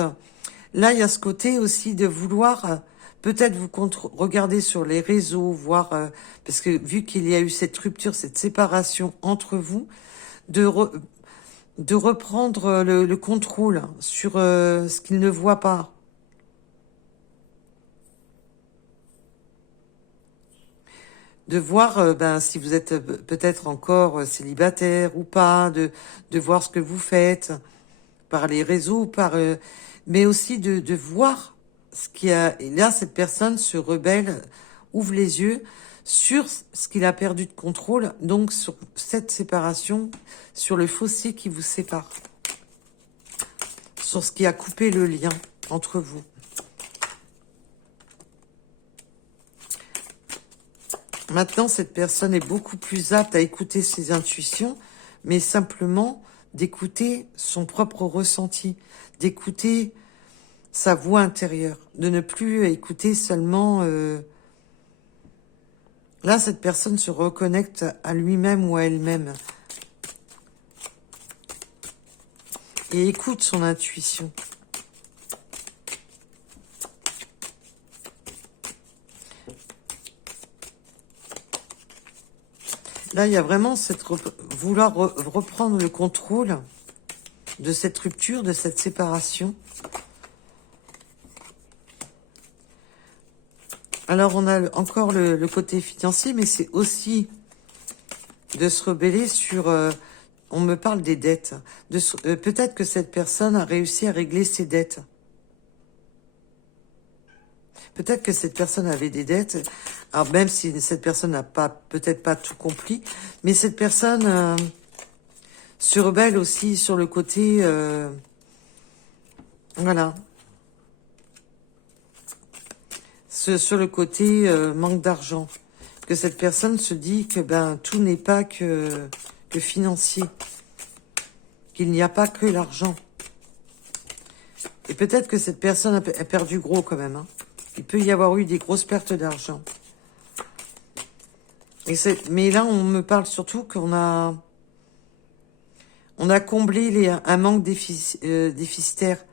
là, il y a ce côté aussi de vouloir peut-être vous regarder sur les réseaux, voir, parce que vu qu'il y a eu cette rupture, cette séparation entre vous, de reprendre le contrôle sur ce qu'il ne voit pas. De voir ben, si vous êtes peut-être encore célibataire ou pas, de voir ce que vous faites par les réseaux, mais aussi de voir ce qu'il a. Et là, cette personne se rebelle, ouvre les yeux sur ce qu'il a perdu de contrôle, donc sur cette séparation, sur le fossé qui vous sépare, sur ce qui a coupé le lien entre vous. Maintenant, cette personne est beaucoup plus apte à écouter ses intuitions, mais simplement d'écouter son propre ressenti, d'écouter sa voix intérieure, de ne plus écouter seulement... Là, cette personne se reconnecte à lui-même ou à elle-même et écoute son intuition. Là, il y a vraiment vouloir reprendre le contrôle de cette rupture, de cette séparation. Alors, on a encore le côté financier, mais c'est aussi de se rebeller sur... on me parle des dettes. Peut-être que cette personne a réussi à régler ses dettes. Peut-être que cette personne avait des dettes. Alors, même si cette personne n'a peut-être pas tout compris, mais cette personne se rebelle aussi sur le côté... voilà. sur le côté manque d'argent. Que cette personne se dit que ben tout n'est pas que financier. Qu'il n'y a pas que l'argent. Et peut-être que cette personne a perdu gros quand même. Hein. Il peut y avoir eu des grosses pertes d'argent. Mais là, on me parle surtout qu'on a comblé un manque déficitaire.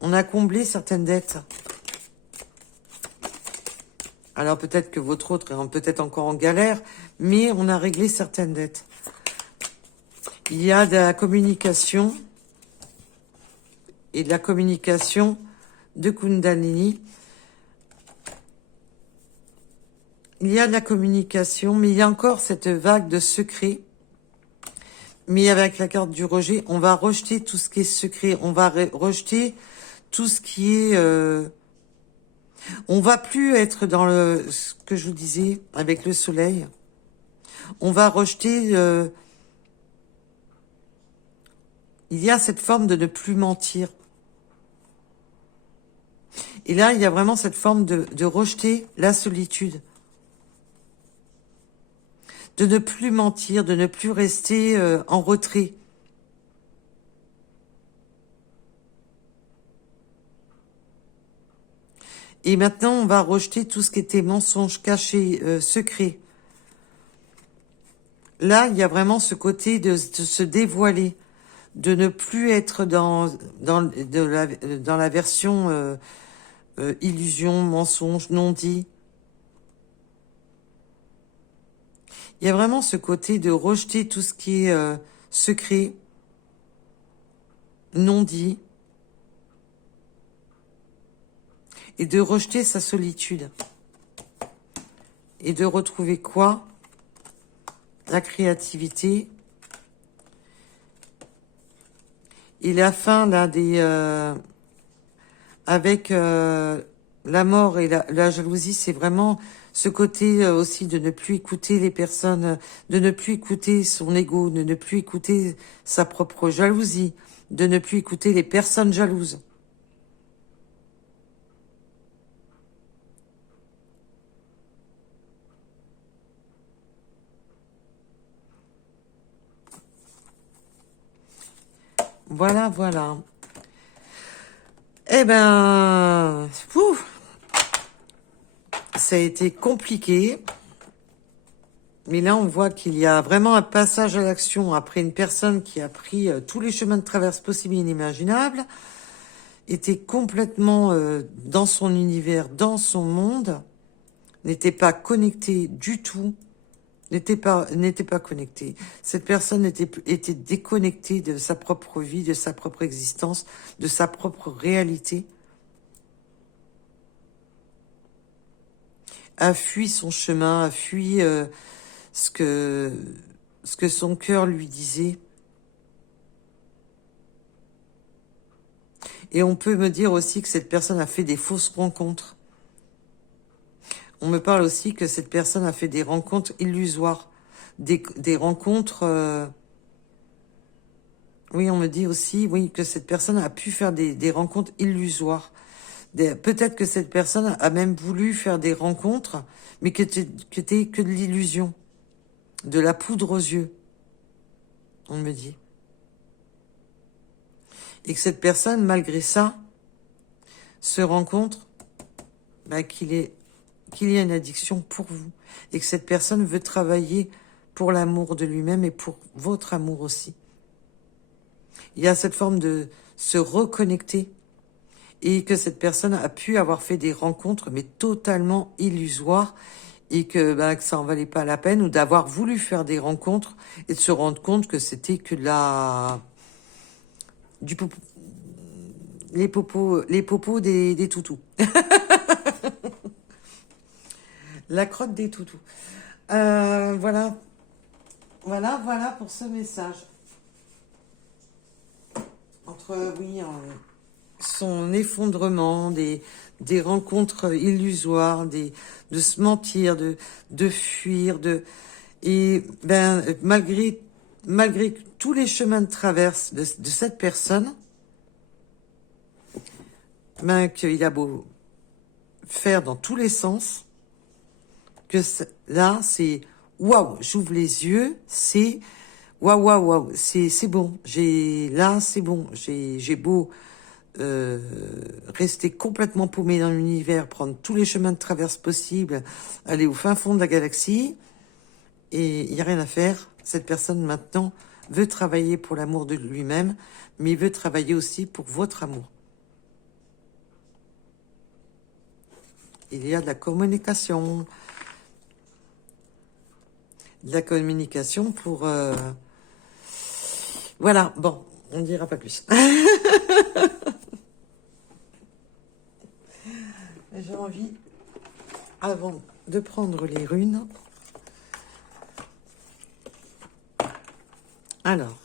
On a comblé certaines dettes. Alors peut-être que votre autre est peut-être encore en galère, mais on a réglé certaines dettes. Il y a de la communication et de la communication de Kundalini. Il y a de la communication, mais il y a encore cette vague de secrets. Mais avec la carte du rejet, on va rejeter tout ce qui est secret. On va rejeter tout ce qui est... On va plus être dans ce que je vous disais, avec le soleil. On va rejeter... Il y a cette forme de ne plus mentir. Et là, il y a vraiment cette forme de rejeter la solitude. De ne plus mentir, de ne plus rester en retrait. Et maintenant, on va rejeter tout ce qui était mensonge, caché, secret. Là, il y a vraiment ce côté de se dévoiler, de ne plus être dans la version illusion, mensonge, non-dit. Il y a vraiment ce côté de rejeter tout ce qui est secret, non-dit, et de rejeter sa solitude. Et de retrouver quoi? La créativité. Et la fin là avec la mort et la jalousie, c'est vraiment ce côté aussi de ne plus écouter les personnes, de ne plus écouter son ego, de ne plus écouter sa propre jalousie, de ne plus écouter les personnes jalouses. Voilà, voilà. Eh ben, ça a été compliqué. Mais là, on voit qu'il y a vraiment un passage à l'action après une personne qui a pris tous les chemins de traverse possibles et inimaginables, était complètement dans son univers, dans son monde, n'était pas connectée du tout, n'était pas connectée. Cette personne était déconnectée de sa propre vie, de sa propre existence, de sa propre réalité. A fui son chemin, a fui ce que son cœur lui disait. Et on peut me dire aussi que cette personne a fait des fausses rencontres. On me parle aussi que cette personne a fait des rencontres illusoires. Des rencontres... Oui, on me dit aussi que cette personne a pu faire des rencontres illusoires. Peut-être que cette personne a même voulu faire des rencontres, mais que c'était que de l'illusion. De la poudre aux yeux. On me dit. Et que cette personne, malgré ça, se rend compte qu'il y a une addiction pour vous. Et que cette personne veut travailler pour l'amour de lui-même et pour votre amour aussi. Il y a cette forme de se reconnecter. Et que cette personne a pu avoir fait des rencontres, mais totalement illusoires. Et que ça en valait pas la peine. Ou d'avoir voulu faire des rencontres et de se rendre compte que c'était que les popos des toutous. La crotte des toutous. Voilà. Voilà pour ce message. Entre, son effondrement, des rencontres illusoires, de se mentir, de fuir, et malgré tous les chemins de traverse de cette personne, qu'il a beau faire dans tous les sens, que là, c'est waouh, j'ouvre les yeux, c'est waouh, waouh, waouh, c'est bon. Là, c'est bon. J'ai beau rester complètement paumé dans l'univers, prendre tous les chemins de traverse possibles, aller au fin fond de la galaxie, et il n'y a rien à faire. Cette personne maintenant veut travailler pour l'amour de lui-même, mais il veut travailler aussi pour votre amour. Il y a de la communication. De la communication pour... Voilà, bon, on ne dira pas plus. J'ai envie, avant de prendre les runes... Alors,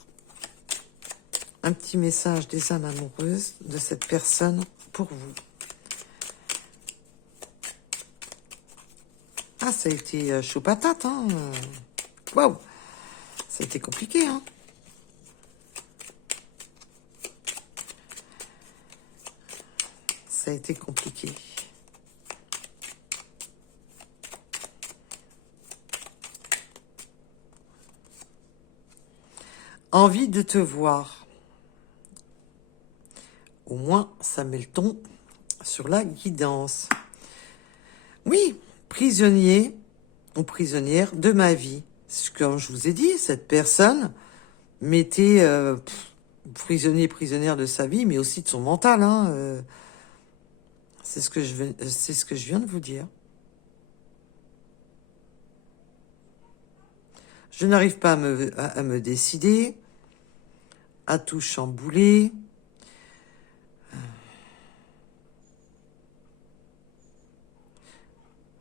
un petit message des âmes amoureuses de cette personne pour vous. Ah, ça a été chaud patate, hein. Waouh, ça a été compliqué, hein. Ça a été compliqué. Envie de te voir. Au moins, ça met le ton sur la guidance. Oui, prisonnier ou prisonnière de ma vie. Comme je vous ai dit, cette personne m'était prisonnière de sa vie, mais aussi de son mental. Hein, c'est ce que je viens de vous dire. Je n'arrive pas à me décider, à tout chambouler.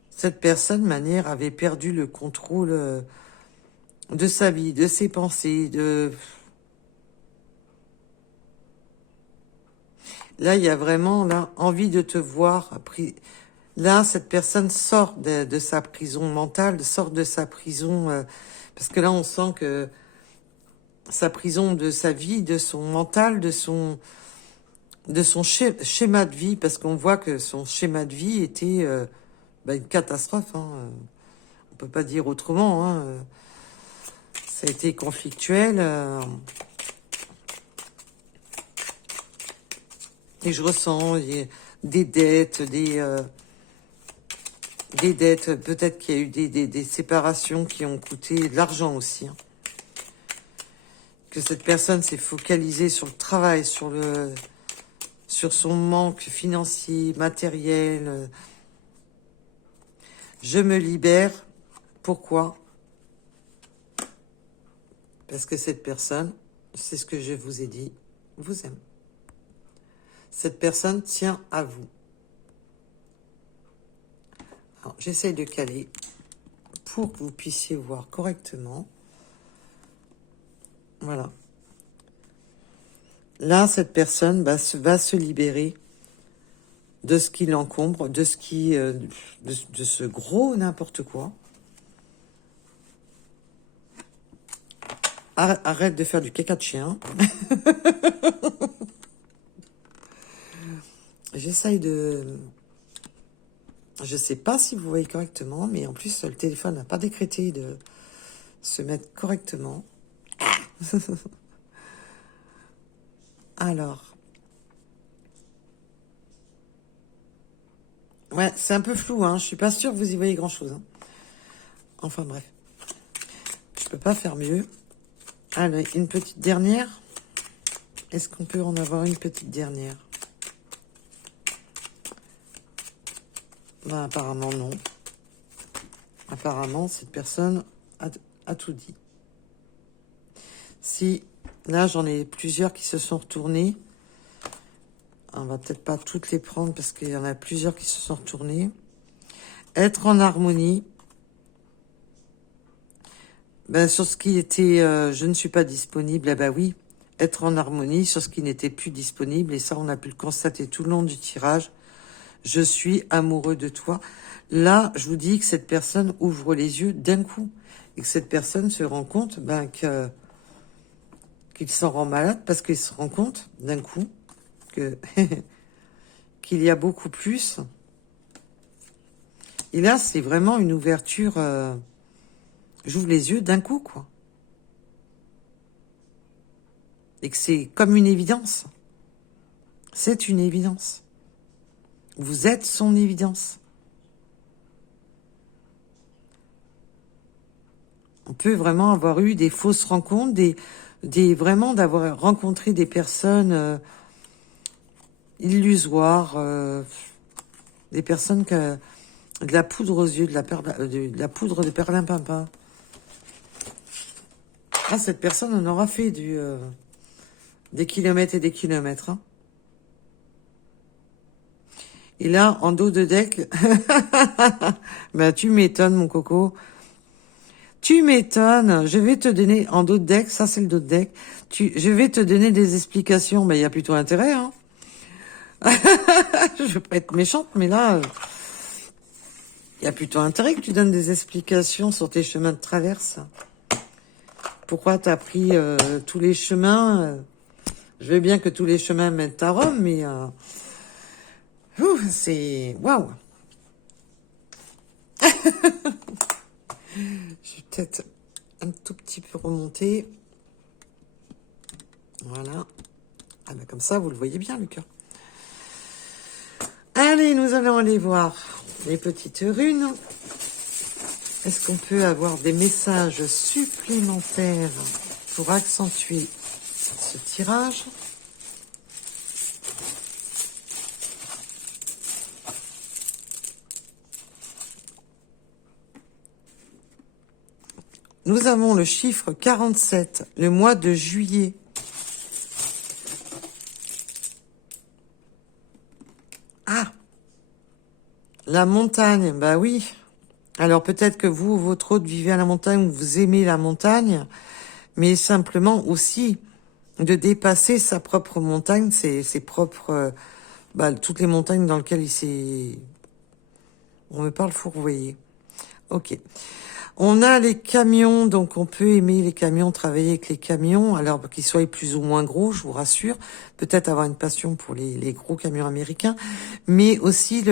Cette personne, manière, avait perdu le contrôle de sa vie, de ses pensées, de... Là, il y a vraiment là, envie de te voir. Là, cette personne sort de sa prison mentale, sort de sa prison... parce que là, on sent que sa prison de sa vie, de son mental, de son schéma de vie, parce qu'on voit que son schéma de vie était une catastrophe. Hein. On peut pas dire autrement. Hein. Ça a été conflictuel. Et je ressens des dettes, des dettes. Peut-être qu'il y a eu des séparations qui ont coûté de l'argent aussi. Hein. Que cette personne s'est focalisée sur le travail, sur son manque financier, matériel. Je me libère. Pourquoi? Parce que cette personne, c'est ce que je vous ai dit, vous aime. Cette personne tient à vous. Alors, j'essaye de caler pour que vous puissiez voir correctement. Voilà. Là, cette personne va se libérer de ce qui l'encombre, de ce gros n'importe quoi. Arrête de faire du caca de chien. J'essaye de... Je sais pas si vous voyez correctement, mais en plus, le téléphone n'a pas décrété de se mettre correctement. Alors. Ouais, c'est un peu flou, hein. Je suis pas sûre que vous y voyez grand-chose. Hein. Enfin, bref. Je peux pas faire mieux. Allez, une petite dernière. Est-ce qu'on peut en avoir une petite dernière? Ben, apparemment, non. Apparemment, cette personne a tout dit. Si, là, j'en ai plusieurs qui se sont retournés. On va peut-être pas toutes les prendre parce qu'il y en a plusieurs qui se sont retournés. Être en harmonie. Ben, sur ce qui était je ne suis pas disponible, eh ben oui. Être en harmonie sur ce qui n'était plus disponible. Et ça, on a pu le constater tout le long du tirage. Je suis amoureux de toi. Là, je vous dis que cette personne ouvre les yeux d'un coup. Et que cette personne se rend compte qu'il s'en rend malade parce qu'il se rend compte d'un coup que qu'il y a beaucoup plus Et là, c'est vraiment une ouverture... j'ouvre les yeux d'un coup, quoi. Et que c'est comme une évidence. C'est une évidence. Vous êtes son évidence. On peut vraiment avoir eu des fausses rencontres, vraiment d'avoir rencontré des personnes illusoires, des personnes que de la poudre aux yeux, de la poudre de perlimpinpin. Ah, cette personne en aura fait des kilomètres et des kilomètres. Hein. Et là, en dos de deck, bah, tu m'étonnes, mon coco. Tu m'étonnes. Je vais te donner, en dos de deck, ça c'est le dos de deck, je vais te donner des explications. Bah, il y a plutôt intérêt, hein. Je veux pas être méchante, mais là, il y a plutôt intérêt que tu donnes des explications sur tes chemins de traverse. Pourquoi tu as pris tous les chemins Je veux bien que tous les chemins mènent à Rome, mais c'est... Waouh. Je vais peut-être un tout petit peu remonter. Voilà. Ah ben comme ça, vous le voyez bien, le cœur. Allez, nous allons aller voir les petites runes. Est-ce qu'on peut avoir des messages supplémentaires pour accentuer ce tirage? Nous avons le chiffre 47, le mois de juillet. Ah, la montagne, bah oui. Alors peut-être que vous, votre hôte, vivez à la montagne ou vous aimez la montagne, mais simplement aussi de dépasser sa propre montagne, ses propres... toutes les montagnes dans lesquelles il s'est... On me parle fourvoyé. Ok. On a les camions, donc on peut aimer les camions, travailler avec les camions, alors qu'ils soient plus ou moins gros, je vous rassure. Peut-être avoir une passion pour les gros camions américains, mais aussi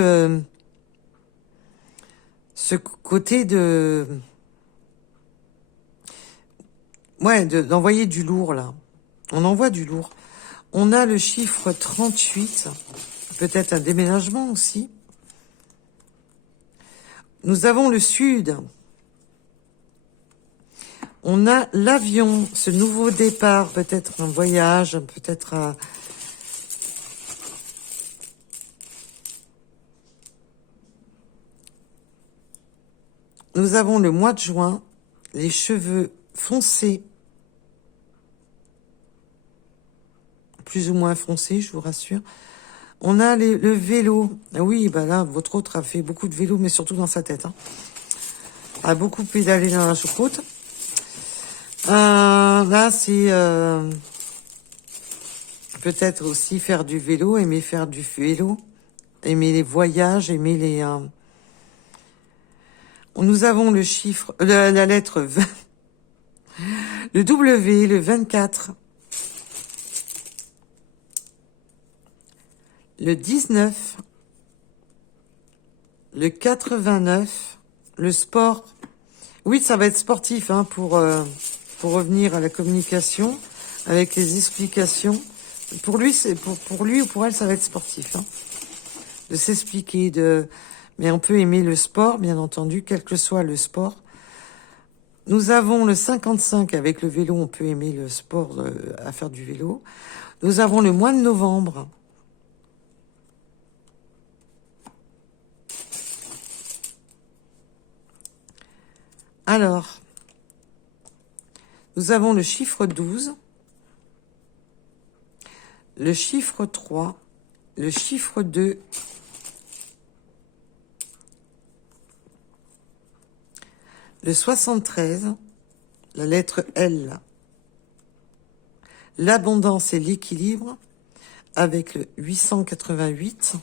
ce côté de... Ouais, d'envoyer du lourd, là. On envoie du lourd. On a le chiffre 38, peut-être un déménagement aussi. Nous avons le sud. On a l'avion, ce nouveau départ, peut-être un voyage, peut-être un... Nous avons le mois de juin, les cheveux foncés, plus ou moins foncés, je vous rassure. On a le vélo. Ah oui, bah là, votre autre a fait beaucoup de vélo, mais surtout dans sa tête. Hein. A beaucoup pédalé dans la choucroute. Là, c'est peut-être aussi faire du vélo, aimer faire du vélo, aimer les voyages, aimer les... Nous avons le chiffre, la lettre 20, le W, le 24, le 19, le 89, le sport. Oui, ça va être sportif hein, pour revenir à la communication avec les explications. Pour lui, c'est pour lui ou pour elle, ça va être sportif. Hein, de s'expliquer, mais on peut aimer le sport, bien entendu, quel que soit le sport. Nous avons le 55 avec le vélo, on peut aimer le sport à faire du vélo. Nous avons le mois de novembre. Alors, nous avons le chiffre 12, le chiffre 3, le chiffre 2, le 73, la lettre L, l'abondance et l'équilibre, avec le 888.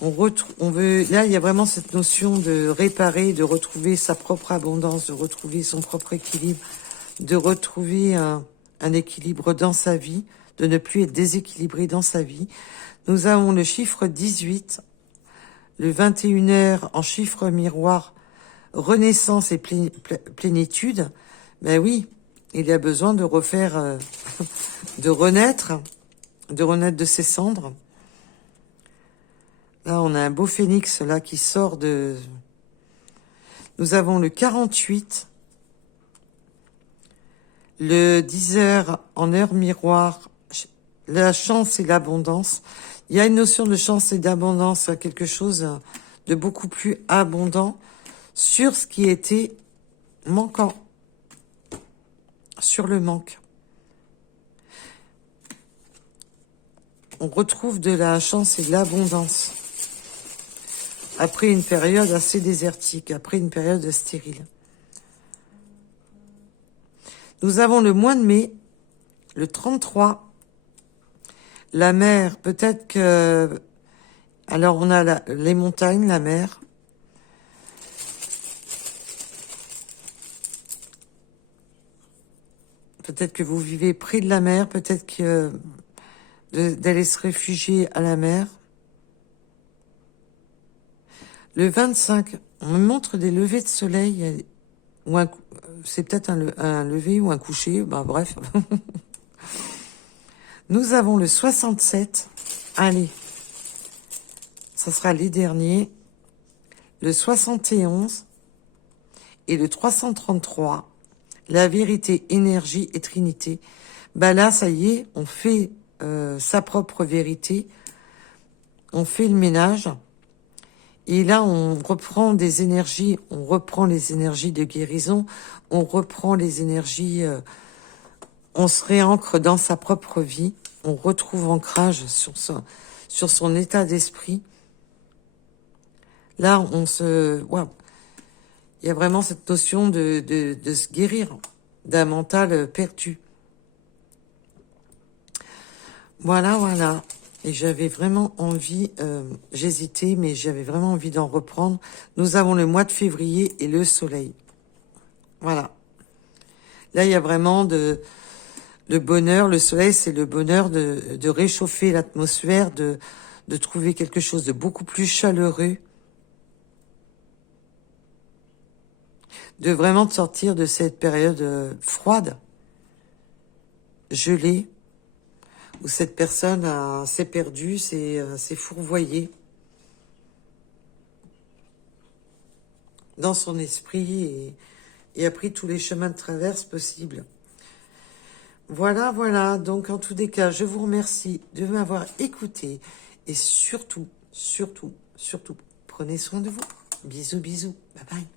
On veut, là, il y a vraiment cette notion de réparer, de retrouver sa propre abondance, de retrouver son propre équilibre, de retrouver un équilibre dans sa vie, de ne plus être déséquilibré dans sa vie. Nous avons le chiffre 18, Le 21h en chiffre miroir, renaissance et plénitude. Ben oui, il y a besoin de refaire, de renaître de ses cendres. Là, on a un beau phénix là qui sort de... Nous avons le 48, le 10h en heure miroir, la chance et l'abondance. Il y a une notion de chance et d'abondance, quelque chose de beaucoup plus abondant sur ce qui était manquant, sur le manque. On retrouve de la chance et de l'abondance après une période assez désertique, après une période stérile. Nous avons le mois de mai, le 33, la mer, peut-être que... Alors, on a les montagnes, la mer. Peut-être que vous vivez près de la mer, peut-être que d'aller se réfugier à la mer. Le 25, on me montre des levées de soleil, ou c'est peut-être un lever ou un coucher, bah bref. Nous avons le 67, allez, ça sera les derniers, le 71 et le 333, la vérité, énergie et trinité. Bah là, ça y est, on fait sa propre vérité, on fait le ménage. Et là, on reprend des énergies, on reprend les énergies de guérison, on reprend les énergies, on se réancre dans sa propre vie, on retrouve ancrage sur son état d'esprit. Là, wow. Il y a vraiment cette notion de se guérir d'un mental perdu. Voilà, voilà. Et j'avais vraiment envie, j'hésitais, mais j'avais vraiment envie d'en reprendre. Nous avons le mois de février et le soleil. Voilà. Là, il y a vraiment le bonheur. Le soleil, c'est le bonheur de réchauffer l'atmosphère, de trouver quelque chose de beaucoup plus chaleureux. De vraiment sortir de cette période froide, gelée, où cette personne s'est perdue, s'est fourvoyée dans son esprit et a pris tous les chemins de traverse possibles. Voilà, voilà. Donc, en tous les cas, je vous remercie de m'avoir écouté et surtout, surtout, surtout, prenez soin de vous. Bisous, bisous. Bye bye.